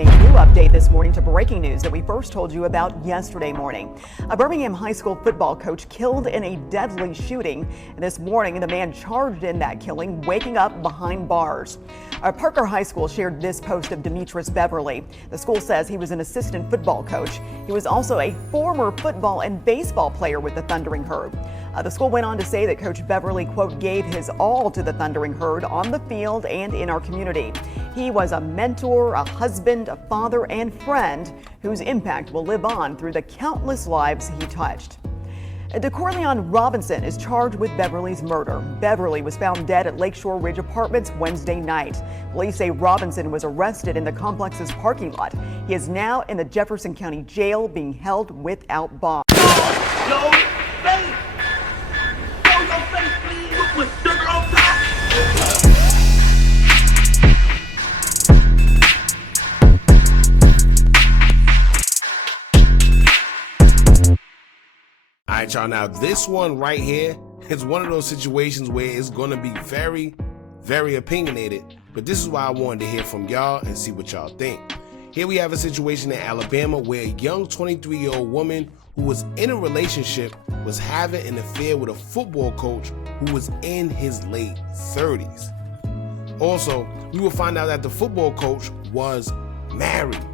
A new update this morning to breaking news that we first told you about yesterday morning. A Birmingham high school football coach killed in a deadly shooting. This morning, the man charged in that killing waking up behind bars. Parker High School shared this post of Mistress Beverly. The school says he was an assistant football coach. He was also a former football and baseball player with the Thundering Herd. The school went on to say that Coach Beverly, quote, gave his all to the Thundering Herd on the field and in our community. He was a mentor, a husband, a father, and friend whose impact will live on through the countless lives he touched. DeCorleon Robinson is charged with Beverly's murder. Beverly was found dead at Lakeshore Ridge Apartments Wednesday night. Police say Robinson was arrested in the complex's parking lot. He is now in the Jefferson County Jail being held without bond. All right, y'all, now this one right here is one of those situations where it's going to be very, very opinionated, but this is why I wanted to hear from y'all and see what y'all think. Here we have a situation in Alabama where a young 23-year-old woman who was in a relationship was having an affair with a football coach who was in his late 30s. Also, we will find out that the football coach was married.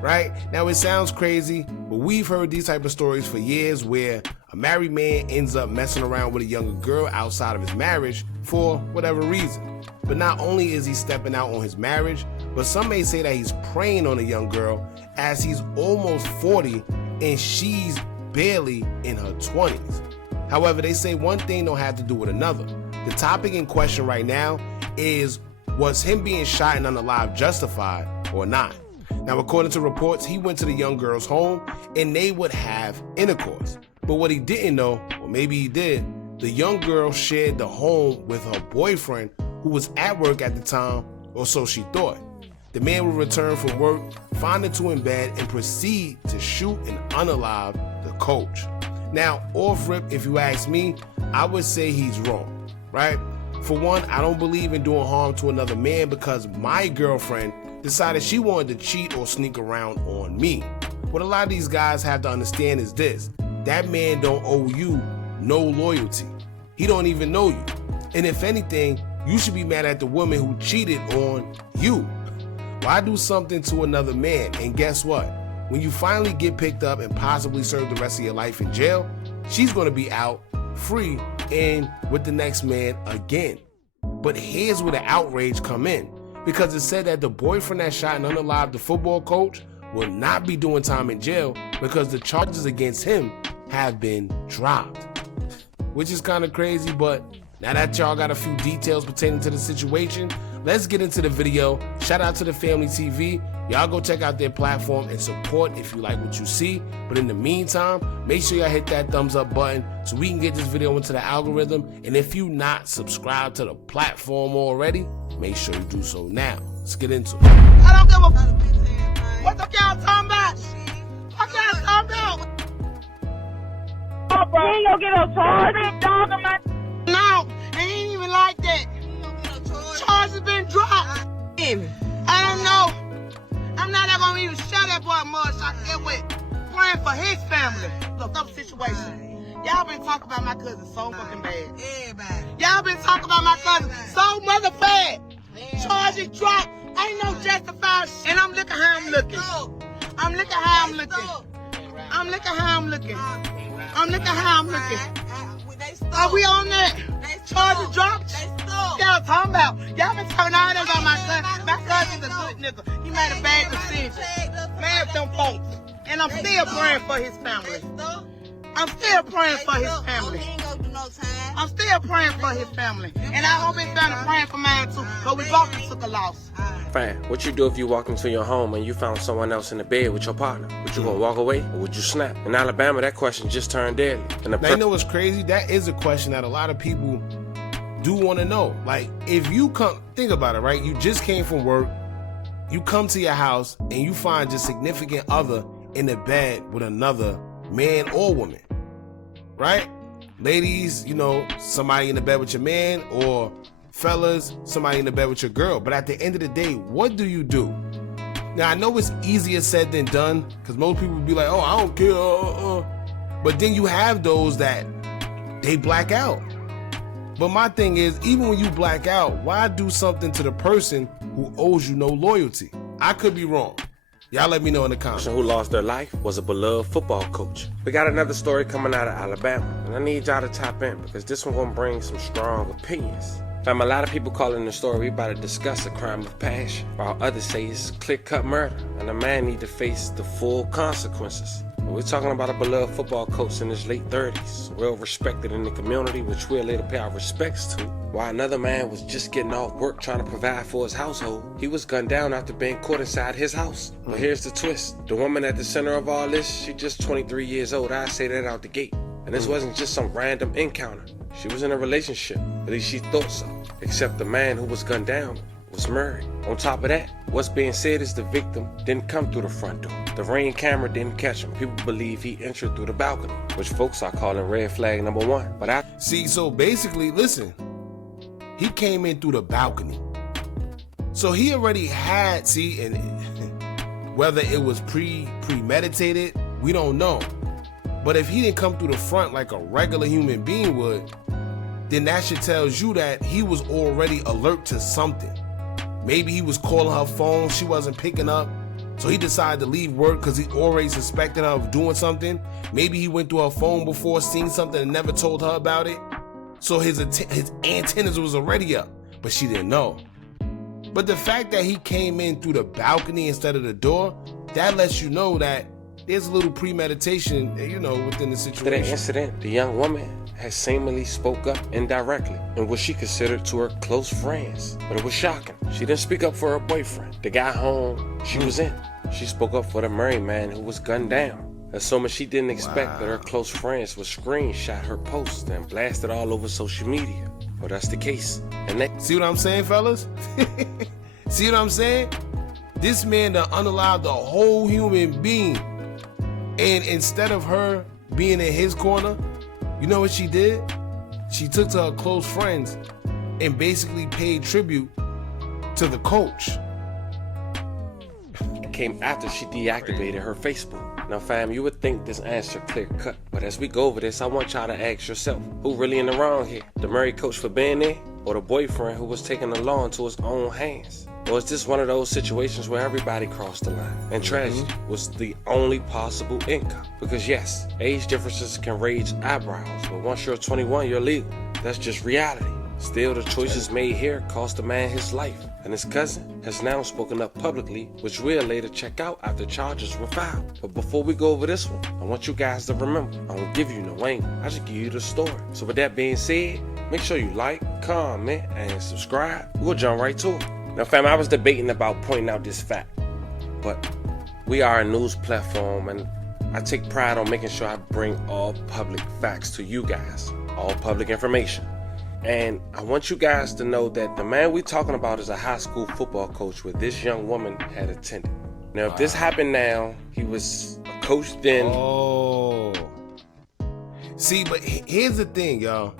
Right? Now it sounds crazy, but we've heard these type of stories for years where a married man ends up messing around with a younger girl outside of his marriage for whatever reason. But not only is he stepping out on his marriage, but some may say that he's preying on a young girl as he's almost 40 and she's barely in her 20s. However, they say one thing don't have to do with another. The topic in question right now is, was him being shot and unalive justified or not? Now, according to reports, he went to the young girl's home and they would have intercourse. But what he didn't know, or maybe he did, the young girl shared the home with her boyfriend who was at work at the time, or so she thought. The man would return from work, find the two in bed, and proceed to shoot and unalive the coach. Now, off rip, if you ask me, I would say he's wrong, right? For one, I don't believe in doing harm to another man because my girlfriend decided she wanted to cheat or sneak around on me. What a lot of these guys have to understand is this: that man don't owe you no loyalty. He don't even know you. And if anything, you should be mad at the woman who cheated on you. Why do something to another man? And guess what? When you finally get picked up and possibly serve the rest of your life in jail, she's gonna be out free and with the next man again. But here's where the outrage come in. Because it said that the boyfriend that shot and unalived the football coach will not be doing time in jail because the charges against him have been dropped. Which is kind of crazy, but now that y'all got a few details pertaining to the situation, let's get into the video. Shout out to the Family TV. Y'all go check out their platform and support if you like what you see. But in the meantime, make sure y'all hit that thumbs up button so we can get this video into the algorithm. And if you not subscribed to the platform already, make sure you do so now. Let's get into it. I don't give a what the y'all talking about? What y'all talking about? He ain't gonna get no charge. Dog on my. No, it ain't even like that. Charges been dropped. I don't know. I'm not gonna even shout that boy much. I get with praying for his family. Look up situation. Y'all been talking about my cousin so fucking bad. Everybody. Y'all been talking about my cousin so mother bad. Charges dropped. Ain't no justified shit. And I'm looking how I'm looking. I'm looking how I'm looking. I'm looking how I'm looking. I'm looking how I'm looking. Are we on that? Charges dropped? Y'all talking about? Y'all been talking all that about my cousin. My cousin's a good nigga. He made a bad decision. Man, them folks. And I'm still praying for his family. I'm still praying for his family. I'm still praying for his family. And I hope his family praying for mine too. But we both took a loss. Fine. What you do if you walk into your home and you found someone else in the bed with your partner? Would you gonna walk away or would you snap? In Alabama, that question just turned deadly. Now, you know what's crazy? That is a question that a lot of people do want to know. Like, if you come, think about it, right? You just came from work, you come to your house and you find your significant other in the bed with another man or woman, right? Ladies, you know, somebody in the bed with your man, or fellas, somebody in the bed with your girl. But at the end of the day, what do? Now, I know it's easier said than done, because most people would be like, oh, I don't care. But then you have those that they black out. But my thing is, even when you black out, why do something to the person who owes you no loyalty? I could be wrong. Y'all let me know in the comments. The person who lost their life was a beloved football coach. We got another story coming out of Alabama, and I need y'all to tap in because this one gonna bring some strong opinions. Fam, a lot of people calling the story we about to discuss a crime of passion, while others say it's clear-cut murder, and a man need to face the full consequences. We're talking about a beloved football coach in his late 30s, well respected in the community, which we'll later pay our respects to. While another man was just getting off work trying to provide for his household, he was gunned down after being caught inside his house. But here's the twist. The woman at the center of all this, she just 23 years old. I say that out the gate. And this wasn't just some random encounter. She was in a relationship, at least she thought so. Except the man who was gunned down was married. On top of that, what's being said is the victim didn't come through the front door. The Ring camera didn't catch him. People believe he entered through the balcony, which folks are calling red flag number one. But See, so basically, listen, he came in through the balcony. So he already had, and whether it was premeditated, we don't know. But if he didn't come through the front like a regular human being would, then that should tell you that he was already alert to something. Maybe he was calling her phone, she wasn't picking up, so he decided to leave work because he already suspected her of doing something. Maybe he went through her phone before, seen something and never told her about it. So his antennas was already up, but she didn't know. But the fact that he came in through the balcony instead of the door, that lets you know that there's a little premeditation, within the situation. after the incident, the young woman has seemingly spoke up indirectly in what she considered to her close friends. But it was shocking. She didn't speak up for her boyfriend, the guy home she was in. She spoke up for the married man who was gunned down. Assuming she didn't expect that her close friends would screenshot her post and blast it all over social media. Well, that's the case. And see what I'm saying, fellas? See what I'm saying? This man done unalived the whole human being. And instead of her being in his corner, you know what she did? She took to her close friends and basically paid tribute to the coach. It came after she deactivated her Facebook. Now fam, you would think this answer clear cut, but as we go over this, I want y'all to ask yourself, who really in the wrong here? The married coach for being there, or the boyfriend who was taking the law into his own hands? Or is this one of those situations where everybody crossed the line and tragedy was the only possible income? Because yes, age differences can raise eyebrows, but once you're 21, you're legal. That's just reality. Still, the choices made here cost the man his life, and his cousin has now spoken up publicly, which we'll later check out after charges were filed. But before we go over this one, I want you guys to remember, I don't give you no angle, I just give you the story. So with that being said, make sure you like, comment, and subscribe. We'll jump right to it. Now fam, I was debating about pointing out this fact, but we are a news platform and I take pride on making sure I bring all public facts to you guys, all public information. And I want you guys to know that the man we're talking about is a high school football coach where this young woman had attended. Now if this happened now, he was a coach then. Oh. See, but here's the thing, y'all,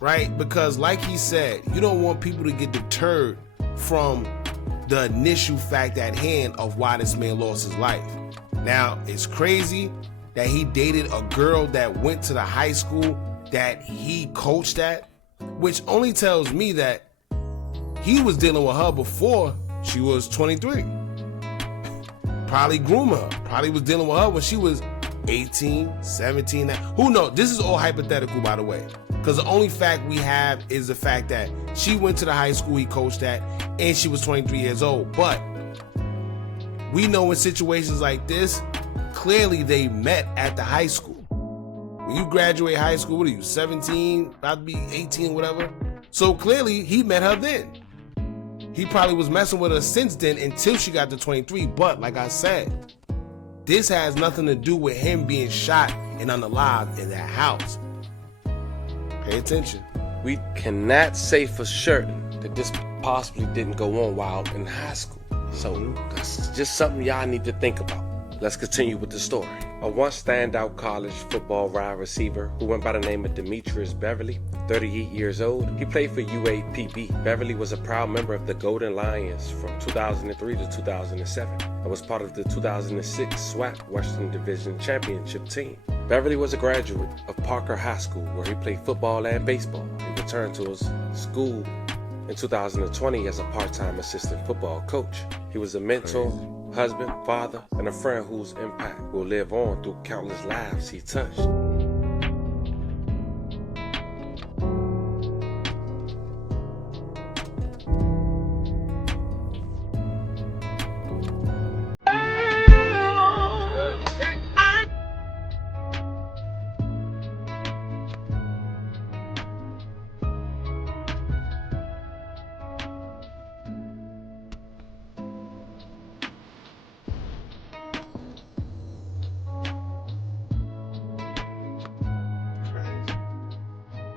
right? Because like he said, you don't want people to get deterred from the initial fact at hand of why this man lost his life. Now, it's crazy that he dated a girl that went to the high school that he coached at, which only tells me that he was dealing with her before she was 23. Probably groomed her. Probably was dealing with her when she was 18, 17. Who knows? This is all hypothetical, by the way. Because the only fact we have is the fact that she went to the high school he coached at and she was 23 years old. But we know in situations like this, clearly they met at the high school. When you graduate high school, what are you, 17, about to be 18, whatever? So clearly he met her then. He probably was messing with her since then until she got to 23. But like I said, this has nothing to do with him being shot and unalived in that house. Pay attention. We cannot say for certain that this possibly didn't go on while in high school. So that's just something y'all need to think about. Let's continue with the story. A once standout college football wide receiver who went by the name of Mistress Beverly 38 years old. He played for UAPB. Beverly was a proud member of the Golden Lions from 2003 to 2007 and was part of the 2006 SWAC Western Division Championship team. Beverly was a graduate of Parker High School where he played football and baseball. He returned to his school in 2020 as a part-time assistant football coach. He was a mentor, husband, father, and a friend whose impact will live on through countless lives he touched.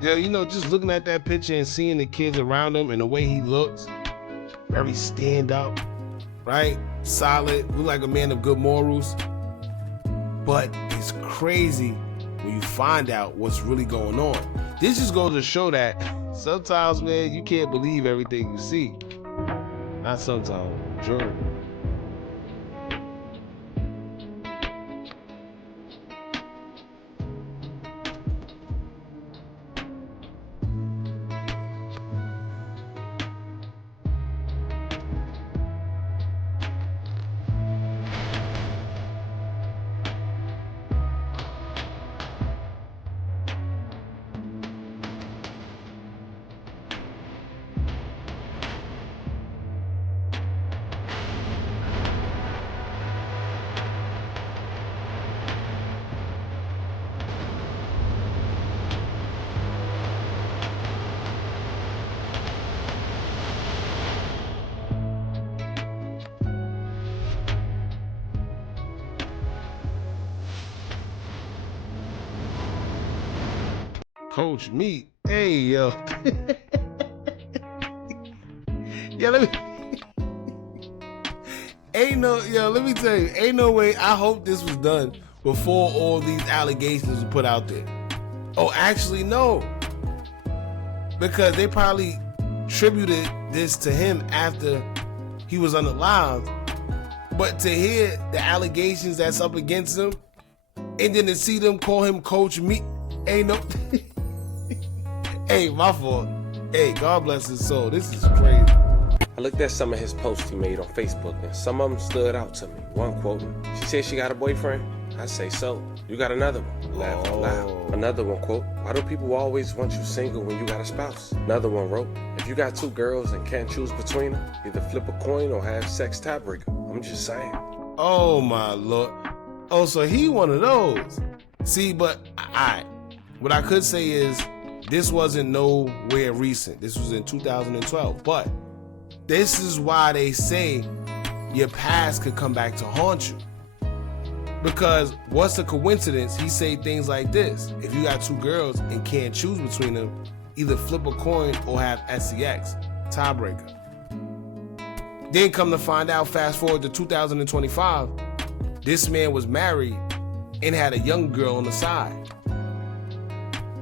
Yeah, you know, just looking at that picture and seeing the kids around him and the way he looks, very stand up, right? Solid, look like a man of good morals. But it's crazy when you find out what's really going on. This just goes to show that sometimes, man, you can't believe everything you see. Not sometimes, majority. Coach Meat, hey yo. Yeah, let me tell you, ain't no way. I hope this was done before all these allegations were put out there. Oh, actually, no. Because they probably tributed this to him after he was unalive. But to hear the allegations that's up against him, and then to see them call him Coach Meat, ain't no. Hey, my fault. Hey, God bless his soul. This is crazy. I looked at some of his posts he made on Facebook, and some of them stood out to me. One quote, she said she got a boyfriend. I say so. You got another one. Laugh out loud. Another one quote, why do people always want you single when you got a spouse? Another one wrote, if you got two girls and can't choose between them, either flip a coin or have sex tiebreaker. I'm just saying. Oh my Lord. Oh, so he one of those. See, but what I could say is this wasn't nowhere recent. This was in 2012. But this is why they say your past could come back to haunt you. Because what's the coincidence? He say things like this. If you got two girls and can't choose between them, either flip a coin or have sex, tiebreaker. Then come to find out, fast forward to 2025, this man was married and had a young girl on the side.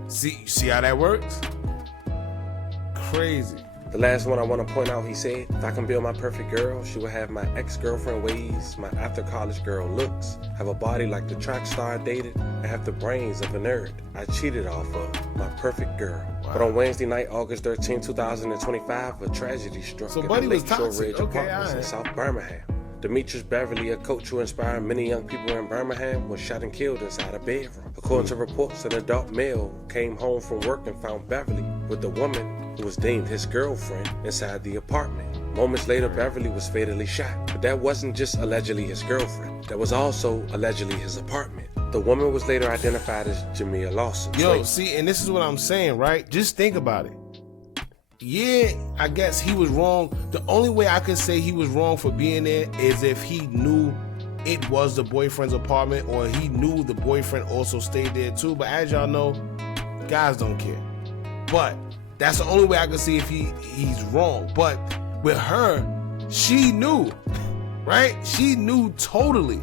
See how that works? Crazy. The last one I want to point out, he said, if I can build my perfect girl, she will have my ex-girlfriend ways, my after-college girl looks, have a body like the track star I dated, and have the brains of a nerd I cheated off of, my perfect girl. Wow. But on Wednesday night, August 13, 2025, a tragedy struck at the Lakeshore Ridge Apartments in South Birmingham. Demetrius Beverly, a coach who inspired many young people in Birmingham, was shot and killed inside a bedroom. According to reports, an adult male came home from work and found Beverly with the woman who was deemed his girlfriend inside the apartment. Moments later, Beverly was fatally shot. But that wasn't just allegedly his girlfriend. That was also allegedly his apartment. The woman was later identified as Jamia Lawson. Yo, see, and this is what I'm saying, right? Just think about it. Yeah, I guess he was wrong. The only way I could say he was wrong for being there is if he knew it was the boyfriend's apartment, or he knew the boyfriend also stayed there too. But as y'all know, guys don't care. But that's the only way I could see if he's wrong. But with her, she knew, right? She knew totally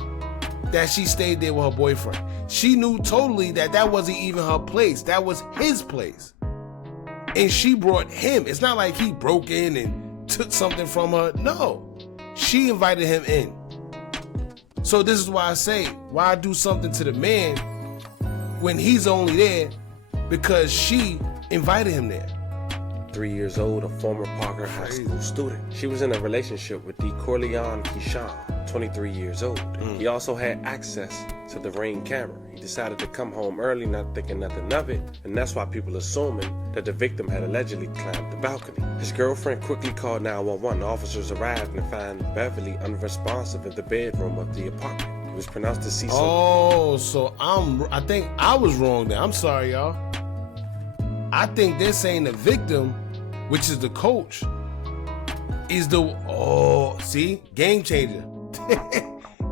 that she stayed there with her boyfriend. She knew totally that that wasn't even her place. That was his place. And she brought him. It's not like he broke in and took something from her. No, she invited him in. So this is why I say, why do something to the man when he's only there because she invited him there? 3 years old, a former Parker High School student. She was in a relationship with Corleone Keyshawn, 23 years old. He also had access to the Ring camera. He decided to come home early, not thinking nothing of it, and that's why people assuming that the victim had allegedly climbed the balcony. His girlfriend quickly called 911. Officers arrived and found Beverly unresponsive in the bedroom of the apartment. He was pronounced deceased. Oh, so I think I was wrong there. I'm sorry, y'all. I think they're saying the victim, which is the coach, is see, game changer.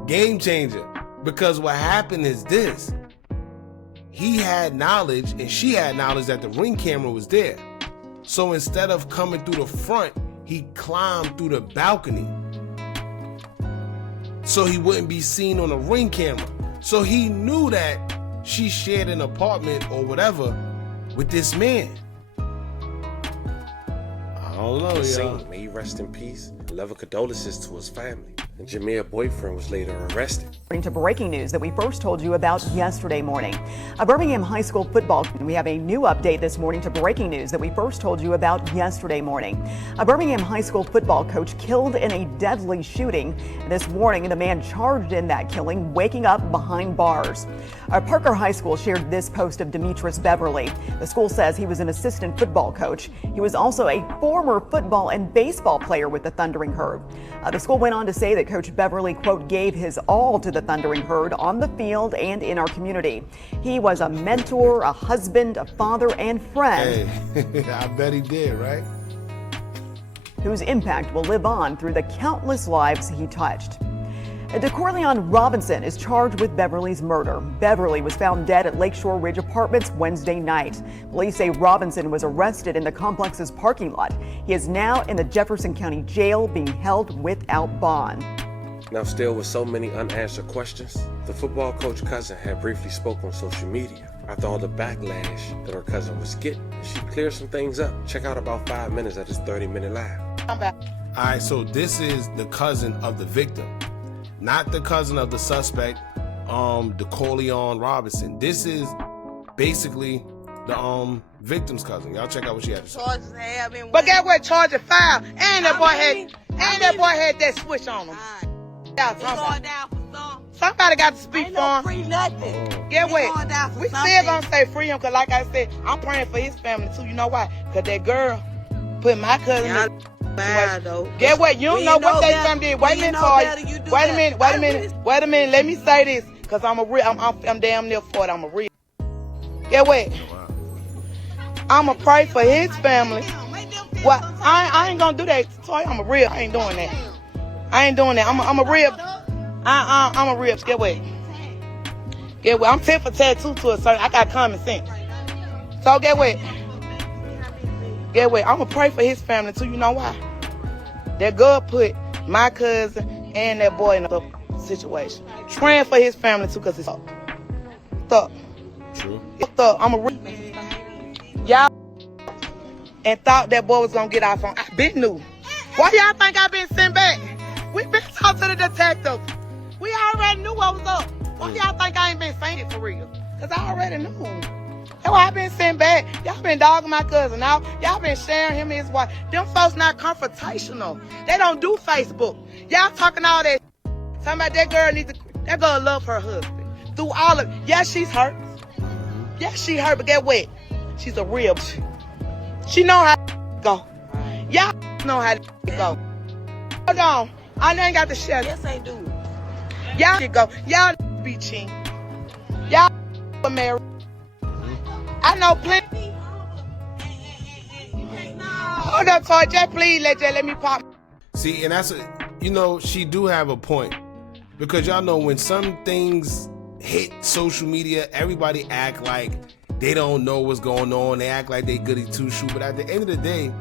Game changer. Because what happened is this. He had knowledge and she had knowledge that the Ring camera was there. So instead of coming through the front, he climbed through the balcony so he wouldn't be seen on the Ring camera. So he knew that she shared an apartment or whatever with this man. I don't know, y'all. May he rest in peace. Love condolences to his family. And Jameer's boyfriend was later arrested. According to breaking news that we first told you about yesterday morning. A Birmingham High School football. We have a new update this morning to breaking news that we first told you about yesterday morning. A Birmingham High School football coach killed in a deadly shooting. This morning, the man charged in that killing, waking up behind bars. Parker High School shared this post of Mistress Beverly. The school says he was an assistant football coach. He was also a former football and baseball player with the Thundering Herd. The school went on to say that Coach Beverly, quote, gave his all to the Thundering Herd on the field and in our community. He was a mentor, a husband, a father, and friend. Hey, I bet he did, right? Whose impact will live on through the countless lives he touched. Corleone Robinson is charged with Beverly's murder. Beverly was found dead at Lakeshore Ridge Apartments Wednesday night. Police say Robinson was arrested in the complex's parking lot. He is now in the Jefferson County Jail being held without bond. Now, still with so many unanswered questions, the football coach cousin had briefly spoke on social media after all the backlash that her cousin was getting. She cleared some things up. Check out about 5 minutes of this 30-minute live. All right, so this is the cousin of the victim. Not the cousin of the suspect, the Corleone Robinson. This is basically the victim's cousin. Y'all check out what she had to say. But guess what? Charge of file. And that boy had that switch on him. Somebody got to speak for him. Get what? We still gonna say free him, cause like I said, I'm praying for his family too. You know why? Cause that girl put my cousin in. Get what? You don't know what they done did. Wait a minute, Toy. Wait a minute. Let me say this, cause I'm damn near 40. I'm a real. Get what? I'ma pray for his family. What? I ain't gonna do that, Toy. I'm a real. I ain't doing that. I'm a real. I'm a real. Get what? Get what? I'm 10 for tattoo to a certain. I got common sense. So get what? Get what? I'ma pray for his family too. You know why? That God put my cousin and that boy in a situation. Praying for his family too, cause it's up. True. It's up. I'm a y'all and thought that boy was gonna get off on. I been knew. Why y'all think I been sent back? We been talking to the detectives. We already knew what was up. Why y'all think I ain't been saying it for real? Cause I already knew. That's why I been sent back. Y'all been dogging my cousin out. Y'all been sharing him and his wife. Them folks not confrontational. They don't do Facebook. Y'all talking all that. Talking about that girl love her husband. Through all of it. Yeah, she's hurt. Yeah, she hurt, but get what? She's a real. She know how to go. Y'all know how to go. Hold on. I ain't got the shit. Yes, I do. Y'all should go. Y'all be cheating. Y'all married. I know plenty. Hold up, Toy. Just please let me pop. See, and that's she do have a point, because y'all know when some things hit social media, everybody act like they don't know what's going on. They act like they goody two shoe. But at the end of the day,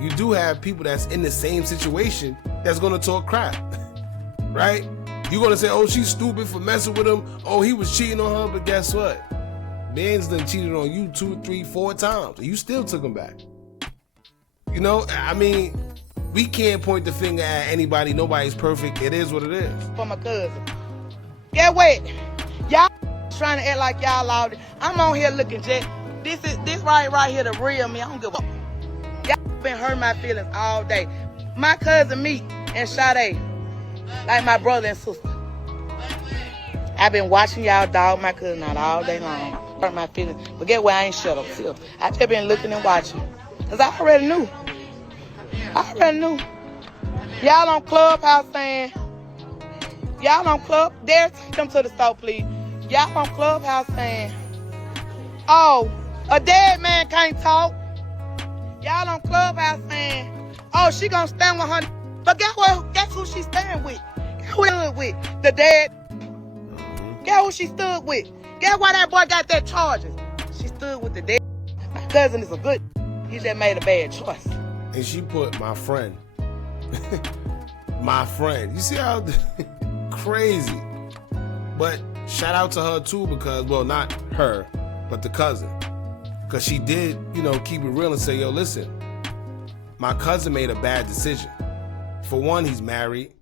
you do have people that's in the same situation that's gonna talk crap, right? You're gonna say, "Oh, she's stupid for messing with him. Oh, he was cheating on her." But guess what? Man's done cheated on you 2, 3, 4 times, and you still took him back. You know, I mean, we can't point the finger at anybody. Nobody's perfect. It is what it is. For my cousin. Get what? Y'all trying to act like y'all loud. I'm on here looking just. This right here, the real me. I don't give a. Y'all been hurting my feelings all day. My cousin me and Sh0t, like my brother and sister. I've been watching y'all dog my cousin out all day long. Hurt my feelings. But get what? I ain't shut up still. I just been looking and watching. Cause I already knew. Y'all on Clubhouse saying. Y'all on Club. Dare come to the store, please. Y'all on Clubhouse saying. Oh, a dead man can't talk. Y'all on Clubhouse saying. Oh, she gonna stand with her. But guess who she stand with? Guess who she stood with? The dead. Guess who she stood with? Guess why that boy got that charges? She stood with the dead. My cousin is a good. He just made a bad choice. And she put my friend. My friend. You see how crazy. But shout out to her too because, well, not her, but the cousin. Because she did, you know, keep it real and say, yo, listen, my cousin made a bad decision. For one, he's married.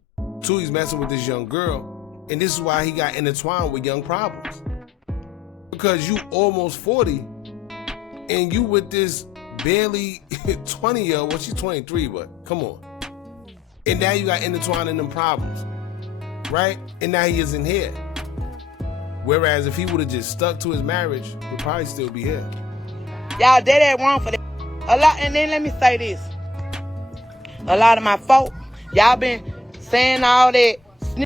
Two, he's messing with this young girl. And this is why he got intertwined with young problems. Because you almost 40 and you with this barely 20-year-old, well, she's 23, but come on. And now you got intertwined in them problems, right? And now he isn't here. Whereas if he would have just stuck to his marriage, he'd probably still be here. Y'all dead ass wrong for that. A lot, and then let me say this. A lot of my folk, y'all been saying all that.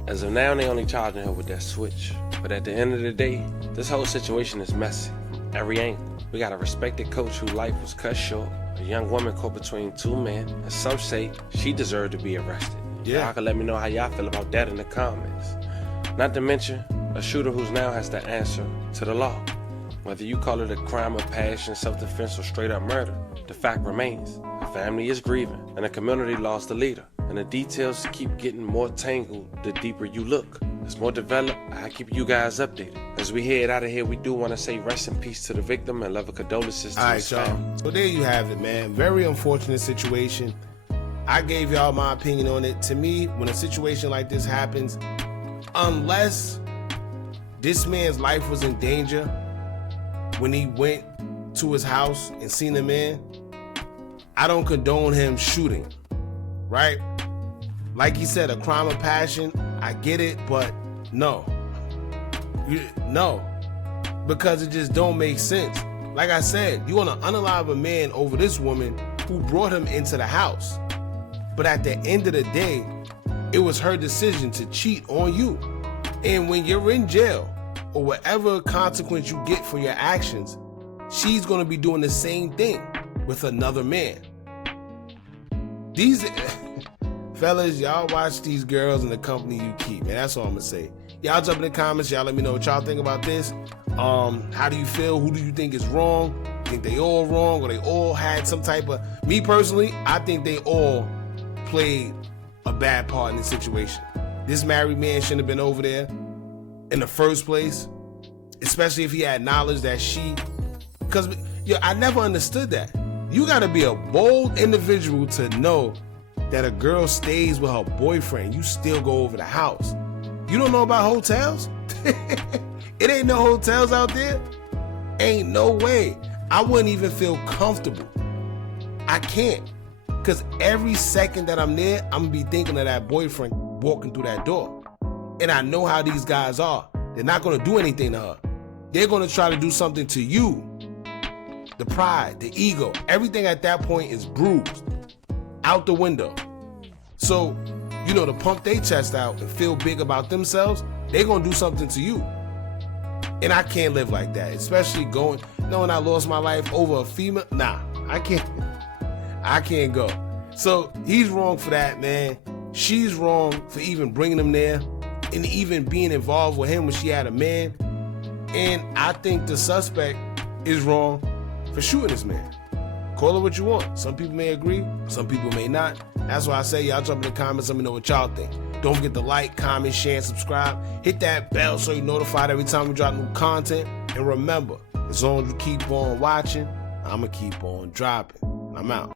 As of now, they only charging her with that switch. But at the end of the day, this whole situation is messy from every angle. We got a respected coach whose life was cut short, a young woman caught between two men, and some say she deserved to be arrested. Yeah. Y'all can let me know how y'all feel about that in the comments. Not to mention, a shooter who now has to answer to the law. Whether you call it a crime of passion, self-defense, or straight up murder, the fact remains, the family is grieving, and the community lost a leader. And the details keep getting more tangled the deeper you look. As more develop, I keep you guys updated. As we head out of here, we do want to say rest in peace to the victim and love and condolences to his family. So there you have it, man. Very unfortunate situation. I gave y'all my opinion on it. To me, when a situation like this happens, unless this man's life was in danger when he went to his house and seen a man, I don't condone him shooting, right? Like he said, a crime of passion, I get it, but no. No, because it just don't make sense. Like I said, you want to unalive a man over this woman who brought him into the house. But at the end of the day, it was her decision to cheat on you. And when you're in jail, or whatever consequence you get for your actions, she's going to be doing the same thing with another man. These fellas, y'all watch these girls in the company you keep, man. That's all I'm gonna say. Y'all jump in the comments. Y'all let me know what y'all think about this. How do you feel? Who do you think is wrong? Think they all wrong, or they all had some type of... Me personally, I think they all played a bad part in this situation. This married man shouldn't have been over there in the first place, especially if he had knowledge that she... Because I never understood that. You gotta be a bold individual to know that a girl stays with her boyfriend, you still go over the house. You don't know about hotels? It ain't no hotels out there. Ain't no way. I wouldn't even feel comfortable. I can't. Because every second that I'm there, I'm gonna be thinking of that boyfriend walking through that door. And I know how these guys are. They're not gonna do anything to her. They're gonna try to do something to you. The pride, the ego, everything at that point is bruised. Out the window. So, you know, to pump their chest out and feel big about themselves, they're gonna do something to you. And I can't live like that, especially knowing I lost my life over a female. Nah, I can't go. So he's wrong for that, man. She's wrong for even bringing him there and even being involved with him when she had a man. And I think the suspect is wrong for shooting this man. Call it what you want. Some people may agree, some people may not. That's why I say y'all jump in the comments, let me know what y'all think. Don't forget to like, comment, share, and subscribe. Hit that bell so you're notified every time we drop new content. And remember, as long as you keep on watching, I'ma keep on dropping. I'm out.